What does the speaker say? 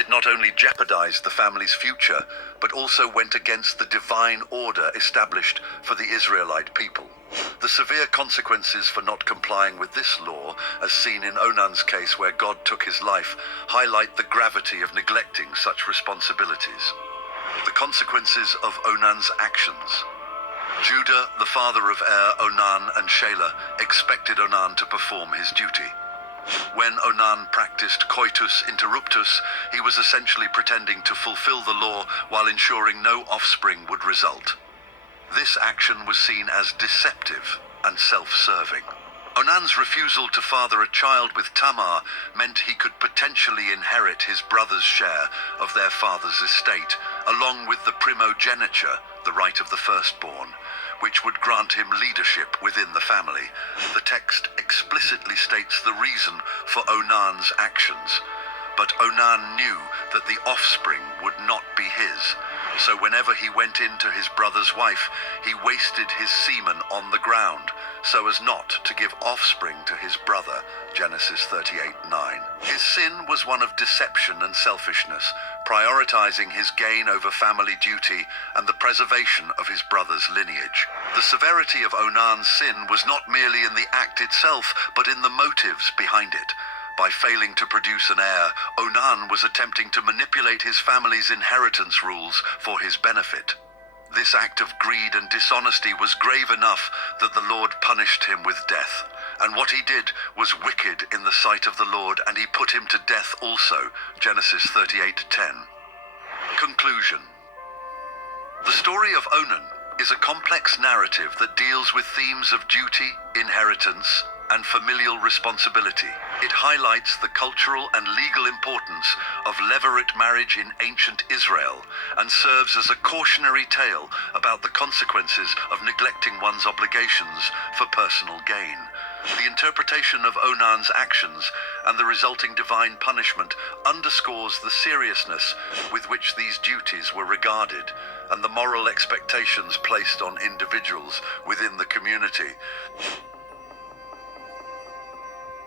it not only jeopardized the family's future, but also went against the divine order established for the Israelite people. The severe consequences for not complying with this law, as seen in Onan's case where God took his life, highlight the gravity of neglecting such responsibilities. The consequences of Onan's actions. Judah, the father of Onan and Shelah, expected Onan to perform his duty. When Onan practiced coitus interruptus, he was essentially pretending to fulfill the law while ensuring no offspring would result. This action was seen as deceptive and self-serving. Onan's refusal to father a child with Tamar meant he could potentially inherit his brother's share of their father's estate, along with the primogeniture, the right of the firstborn, which would grant him leadership within the family. The text explicitly states the reason for Onan's actions, but Onan knew that the offspring would not be his, so whenever he went in to his brother's wife, he wasted his semen on the ground, so as not to give offspring to his brother, Genesis 38:9. His sin was one of deception and selfishness, prioritizing his gain over family duty and the preservation of his brother's lineage. The severity of Onan's sin was not merely in the act itself, but in the motives behind it. By failing to produce an heir, Onan was attempting to manipulate his family's inheritance rules for his benefit. This act of greed and dishonesty was grave enough that the Lord punished him with death. And what he did was wicked in the sight of the Lord, and he put him to death also. Genesis 38:10. Conclusion. The story of Onan is a complex narrative that deals with themes of duty, inheritance, and familial responsibility. It highlights the cultural and legal importance of Leverate marriage in ancient Israel and serves as a cautionary tale about the consequences of neglecting one's obligations for personal gain. The interpretation of Onan's actions and the resulting divine punishment underscores the seriousness with which these duties were regarded and the moral expectations placed on individuals within the community.